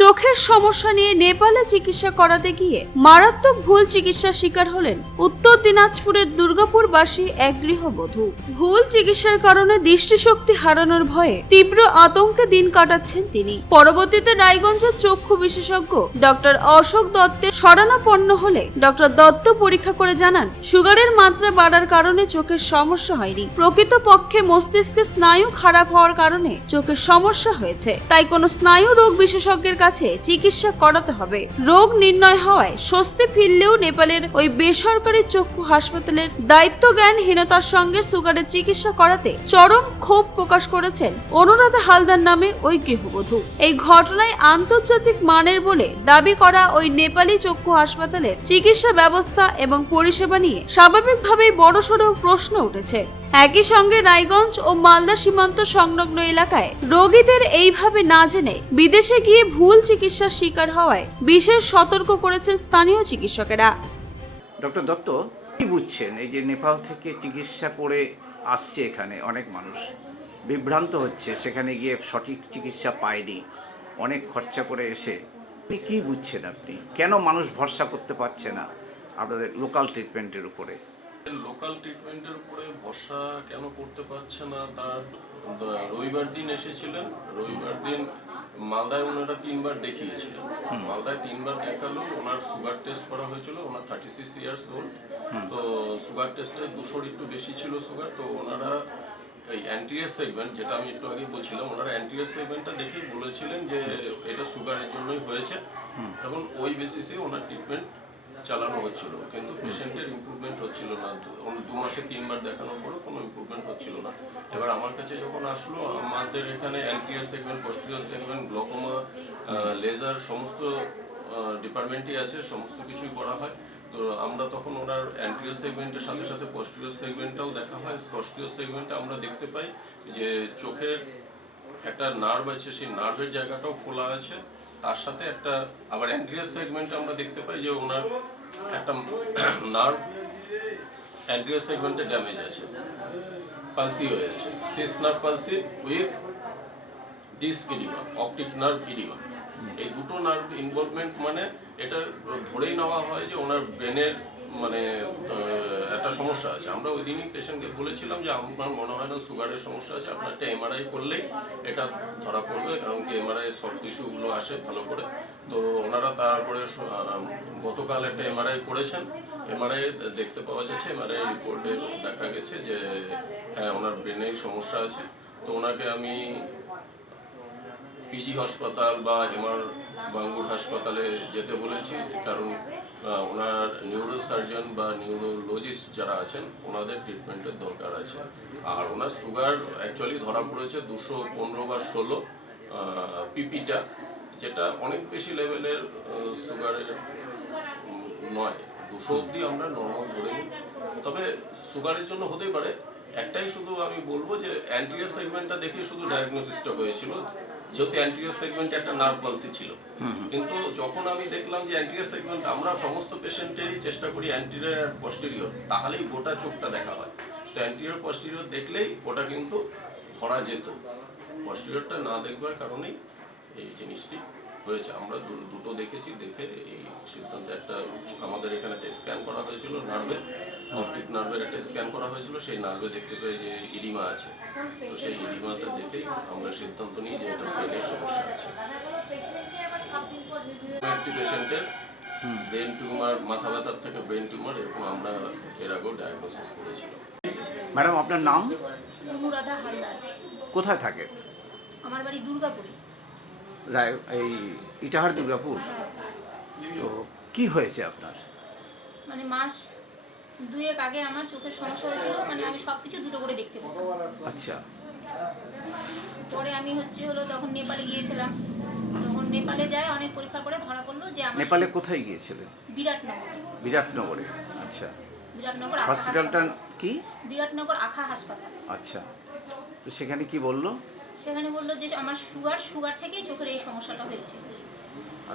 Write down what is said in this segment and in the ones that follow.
চোখের সমস্যা নিয়ে নেপালে চিকিৎসা করাতে গিয়ে মারাত্মক ভুল চিকিৎসার শিকার হলেন উত্তর দিনাজপুরের দুর্গাপুরবাসী এক গৃহবধূ। ভুল চিকিৎসার কারণে দৃষ্টিশক্তি হারানোর ভয়ে তীব্র আতঙ্কে দিন কাটাচ্ছেন তিনি। পরবর্তীতে রায়গঞ্জের চক্ষু বিশেষজ্ঞ ডক্টর অশোক দত্তের শরণাপন্ন হলে ডক্টর দত্ত পরীক্ষা করে জানান সুগারের মাত্রা বাড়ার কারণে চোখের সমস্যা হয়নি, প্রকৃতপক্ষে মস্তিষ্কের স্নায়ু খারাপ হওয়ার কারণে চোখের সমস্যা হয়েছে। তাই কোনো স্নায়ু রোগ বিশেষজ্ঞের কাছে চিকিৎসা করাতে হবে। রোগ নির্ণয় হওয়ায় স্বস্তি ফিরলেও নেপালের ওই বেসরকারি চক্ষু হাসপাতালের দায়িত্বজ্ঞানহীনতার সঙ্গে সুগারের চিকিৎসা করাতে চরম ক্ষোভ প্রকাশ করেছেন অনুরাধা হালদার নামে ওই গৃহবধূ। এই ঘটনায় আন্তর্জাতিক মানের বলে দাবি করা ওই নেপালি চক্ষু হাসপাতালের চিকিৎসা ব্যবস্থা এবং পরিষেবা নিয়ে স্বাভাবিকভাবেই বড়সড় প্রশ্ন উঠেছে। একই সঙ্গে রায়গঞ্জ ও মালদা সীমান্ত সংলগ্ন এলাকায় রোগীদের এইভাবে না জেনে বিদেশে গিয়ে ভুল চিকিৎসার শিকার হওয়ায় বিশেষ সতর্ক করেছেন স্থানীয় চিকিৎসকেরা। ডক্টর দত্ত, কি বুঝছেন এই যে নেপাল থেকে চিকিৎসা করে আসছে এখানে অনেক মানুষ বিভ্রান্ত হচ্ছে, সেখানে গিয়ে সঠিক চিকিৎসা পায়নি, অনেক খরচা করে এসে কি বুঝছেন আপনি? কেন মানুষ ভরসা করতে পারছে না আপনাদের লোকাল ট্রিটমেন্টের উপরে? লোকাল ট্রিটমেন্টের উপরে ভরসা কেন করতে পারছে না, তার রবিবার দিন এসেছিলেন। রবিবার দিন মালদায় ওনারা 3বার দেখিয়েছিলেন। মালদায় 3বার দেখালো, ওনার সুগার টেস্ট করা হয়েছিল। ওনার 36 ইয়ার্স ওল্ড। তো সুগার টেস্টে 200 একটু বেশি ছিল সুগার। তো ওনারা এই অ্যান্টিএস সেগমেন্ট, যেটা আমি একটু আগে বলছিলাম, ওনারা অ্যান্টিএস সেগমেন্টটা দেখেই বলেছিলেন যে এটা সুগারের জন্যই হয়েছে, এবং ওই বেসিসে ওনার ট্রিটমেন্ট চালানো হচ্ছিল। কিন্তু পেশেন্টের ইমপ্রুভমেন্ট হচ্ছিল না। 2 মাসে 3বার দেখানোর পরেও কোনো ইমপ্রুভমেন্ট হচ্ছিল না। এবার আমার কাছে যখন আসলো, আমাদের এখানে anterior segment, posterior segment, glaucoma, laser সমস্ত ডিপার্টমেন্টই আছে, সমস্ত কিছুই করা হয়। তো আমরা তখন ওনার অ্যান্টিরিয়র সেগমেন্টের সাথে সাথে পস্টেরিয়র সেগমেন্টটাও দেখা হয়। পস্টেরিয়র সেগমেন্টে আমরা দেখতে পাই যে চোখের একটা নার্ভ আছে, সেই নার্ভের জায়গাটাও খোলা আছে। তার সাথে একটা আবার অ্যান্টিরিয়র সেগমেন্টে আমরা দেখতে পাই যে ওনার একটা নার্ভ অ্যান্টিরিয়র সেগমেন্টে ড্যামেজ আছে, পালসি হয়ে আছে, সিস nerve palsy with disc oedema, optic nerve oedema. এই দুটো নার্ভ ইনভলভমেন্ট মানে এটা ধরেই নেওয়া হয় যে ওনার ব্রেনের মানে একটা সমস্যা আছে। আমরা ওই দিনই পেশেন্টকে বলেছিলাম যে আপনার মনে হয় না সুগারের সমস্যা আছে, আপনার একটা এমআরআই করলেই এটা ধরা পড়বে, কারণ কি এমআরআই সব টিস্যুগুলো আসে ভালো করে। তো ওনারা তারপরে গতকাল একটা এমআরআই করেছেন। এমআরআই দেখতে পাওয়া যাচ্ছে, এমআরআই রিপোর্টে দেখা গেছে যে হ্যাঁ, ওনার ব্রেনের সমস্যা আছে। তো ওনাকে আমি পিজি হাসপাতাল বা এমআর বাঙ্গুর হাসপাতালে যেতে বলেছি, কারণ ওনার নিউরোসার্জন বা নিউরোলজিস্ট যারা আছেন ওনাদের ট্রিটমেন্টের দরকার আছে। আর ওনার সুগার অ্যাকচুয়ালি ধরা পড়েছে 215/16 পিপিটা, যেটা অনেক বেশি লেভেলের সুগারের নয়। 200 অবধি আমরা নর্মাল ধরে নিই, তবে সুগারের জন্য হতেই পারে। একটাই শুধু আমি বলবো যে অ্যান্টিরিয়র সেগমেন্টটা দেখে শুধু ডায়াগনোসিসটা হয়েছিল, যেহেতু অ্যান্টিরিয়র সেগমেন্টে একটা নার্ভ পালসি ছিল। কিন্তু যখন আমি দেখলাম যে অ্যান্টিরিয়র সেগমেন্ট, আমরা সমস্ত পেশেন্টেরই চেষ্টা করি অ্যান্টিরিয়র আর পস্টেরিয়র, তাহলেই গোটা চোখটা দেখা হয়। তো অ্যান্টিরিয়র পস্টেরিয়র দেখলেই ওটা কিন্তু ধরা যেত। পস্টেরিয়রটা না দেখবার কারণেই এই জিনিসটি হয়েছে। আমরা দুটো দেখেছি, দেখে এই সিদ্ধান্ত একটা আমাদের এখানে একটা স্ক্যান করা হয়েছিল নার্ভে, অপটিক নার্ভের একটা স্ক্যান করা হয়েছিল। সেই নার্ভে দেখতে পাই যে ইডিমা আছে। তো সেই ইডিমাটা দেখেই আমরা সিদ্ধান্ত নিই যে এটা ব্রেনের সমস্যা আছে। একটি পেশেন্টের ব্রেন টিউমার, মাথা ব্যথার থেকে ব্রেন টিউমার, এরকম আমরা এর আগেও ডায়াগনোসিস করেছিলাম। ম্যাডাম, আপনার নাম? অনুরাধা হালদার। কোথায় থাকেন? আমার বাড়ি দুর্গাপুরে। এই ইটাহার দুর্গাপুর। তো কি হয়েছে আপনার? মানে মাস 2 আগে আমার চোখের সমস্যা হয়েছিল, মানে আমি সব কিছু দুটো করে দেখতে পেতাম। আচ্ছা। পরে আমি তখন নেপালে গিয়েছিলাম। তখন নেপালে যায় অনেক পরীক্ষার পরে ধরা পড়লো যে আমার নেপালে কোথায় গিয়েছিলেন? বিরাটনগর। বিরাটনগরে। আচ্ছা। বিরাটনগর হসপিটালটা কি? বিরাটনগর আখা হাসপাতাল। আচ্ছা। তো সেখানে কি বললো? সেখানে বললো যে আমার সুগার থেকেই চোখের এই সমস্যাটা হয়েছে।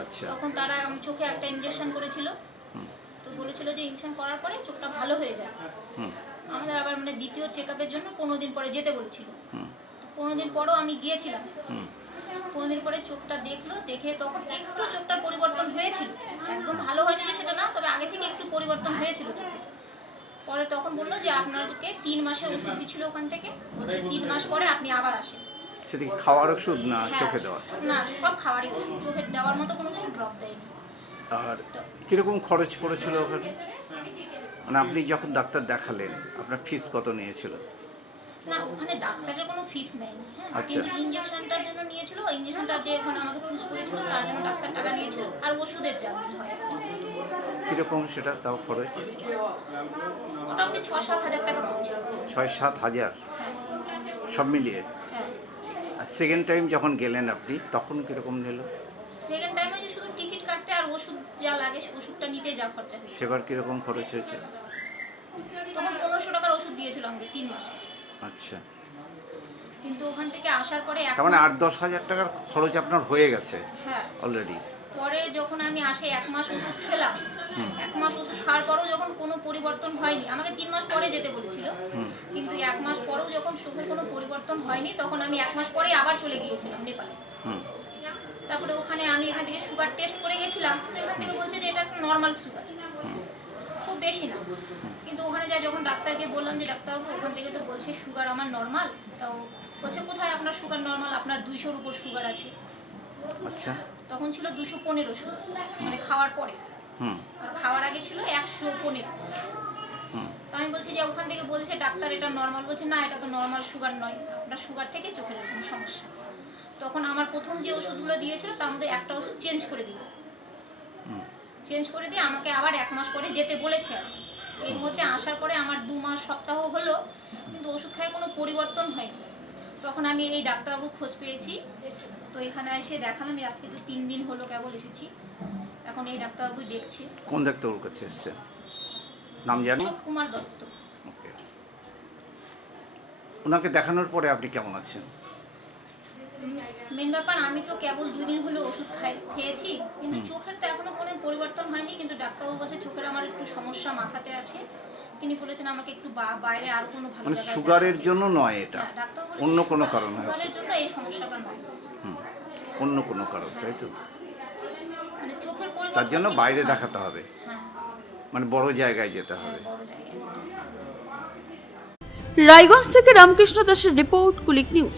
আচ্ছা। তখন তারা চোখে একটা ইনজেকশন করেছিল। তো বলেছিল যে ইনজেকশন করার পরে চোখটা ভালো হয়ে যাবে। আমাদের আবার মানে দ্বিতীয় চেক আপের জন্য 15 দিন পরে যেতে বলেছিল। 15 দিন পরও আমি গিয়েছিলাম। 15 দিন পরে চোখটা দেখলো, দেখে তখন একটু চোখটার পরিবর্তন হয়েছিল, একদম ভালো হয়নি যে সেটা না, তবে আগে থেকে একটু পরিবর্তন হয়েছিল চোখে। পরে তখন বললো যে আপনাকে 3 মাসের ওষুধ দিছিল ওখান থেকে, বলছে 3 মাস পরে আপনি আবার আসেন। সেটা কি খাওয়ার ওষুধ না হ্যাঁ, চোখে দেওয়া? না সব খাবারই ওষুধ, চোখে দেওয়ার মতো কোনো কিছু ড্রপ দেয়নি। আর কিরকম খরচ পড়েছিল ওখানে? মানে আপনি যখন ডাক্তার দেখালেন আপনার ফিস কত নিয়েছিল? না ওখানে ডাক্তারের কোনো ফিস নেয়নি, হ্যাঁ, আচ্ছা। কিন্তু ইঞ্জেকশনটার জন্য নিয়েছিল, ইঞ্জেকশনটা যে ওখানে আমাকে পুশ করেছিল তার জন্য ডাক্তার টাকা নিয়েছিল, আর ওষুধের যা বিল হয় আর কি। কিরকম সেটা তাও খরচ? মোটামুটি 6-7 হাজার টাকা পড়েছিল। 6-7 হাজার হ্যাঁ সব মিলিয়ে? হ্যাঁ। আর সেকেন্ড টাইম যখন গেলেন আপনি তখন কিরকম নিল? সেকেন্ড টাইমে যে শুধু টিকিট কাটতে আর ওষুধ যা লাগে ওষুধটা নিতে যা খরচা হয়েছে, সেবার কিরকম খরচ হয়েছে? তখন 1500 টাকার ওষুধ দিয়েছিল আমাকে 3 মাসে। আচ্ছা, কিন্তু ওখান থেকে আসার পরে তার মানে 8-10 হাজার টাকার খরচ আপনার হয়ে গেছে হ্যাঁ, অলরেডি। পরে যখন আমি আসে 1 মাস ওষুধ খেলাম, 1 মাস ওষুধ খাওয়ার পরেও যখন কোনো পরিবর্তন হয়নি, আমাকে 3 মাস পরে যেতে বলেছিল, কিন্তু 1 মাস পরেও যখন চোখের কোনো পরিবর্তন হয়নি, তখন আমি 1 মাস পরেই আবার চলে গিয়েছিলাম নেপালে। তারপরে ওখানে আমি এখান থেকে সুগার টেস্ট করে গেছিলাম, তো এখান থেকে বলছে যে এটা একটা নর্মাল সুগার, খুব বেশি না। কিন্তু ওখানে যাই যখন ডাক্তারকে বললাম যে ডাক্তারবাবু ওখান থেকে তো বলছে সুগার আমার নর্মাল, তাও বলছে কোথায় আপনার সুগার নর্মাল, আপনার 200-র উপর সুগার আছে। আচ্ছা। তখন ছিল 215 সুগার, মানে খাওয়ার পরে, আর খাওয়ার আগে ছিল 115। তো আমি বলছি যে ওখান থেকে বলছে ডাক্তার এটা নর্মাল, বলছে না এটা তো নর্মাল সুগার নয়, আপনার সুগার থেকে চোখের এরকম সমস্যা। তখন আমার প্রথম যে ওষুধগুলো দিয়েছিল তার মধ্যে একটা ওষুধ চেঞ্জ করে দিল, চেঞ্জ করে দিয়ে আমাকে আবার 1 মাস পরে যেতে বলেছে আর কি। এর মধ্যে আসার পরে আমার 2 মাস সপ্তাহ হলো, কিন্তু ওষুধ খায় কোনো পরিবর্তন হয়নি। তখন আমি এই ডাক্তারবাবু খোঁজ পেয়েছি, তো এখানে এসে দেখালাম, আজকে তো 3 দিন হলো কেবল এসেছি, এখন এই ডাক্তারবাবুই দেখছি। কোন ডাক্তারের কাছে এসেছেন নাম জানেন? অশোক কুমার দত্ত। ওকে। ওনাকে দেখানোর পরে আপনি কেমন আছেন? মেন ব্যাপার আমি তো কেবল 2 দিন হলো ওষুধ খেয়েছি, কিন্তু চোখের তো এখনো কোনো পরিবর্তন হয়নি, কিন্তু ডাক্তারবাবু বলছে চোখের আমার একটু সমস্যা মাথাতে আছে, তিনি বলেছেন আমাকে একটু বাইরে আরো কোনো ভালো মানে জায়গায় সুগারের দেখাতে। জন্য নয় এটা, হ্যাঁ, ডাক্তারবাবু বলেছে অন্য কোনো সুগার- কারণে আছে। সুগারের জন্য এই সমস্যাটা নয়, অন্য কোনো কারণ, তাই তো? মানে চোখের পরিবর্তন তার জন্য কিছু বাইরে হয়নি। দেখাতে হবে, হ্যাঁ মানে বড় জায়গায় যেতে হ্যাঁ, হবে। বড় জায়গায় যেতে হবে। রায়গঞ্জ থেকে রামকৃষ্ণ দাসের রিপোর্ট, কুলিক নিউজ।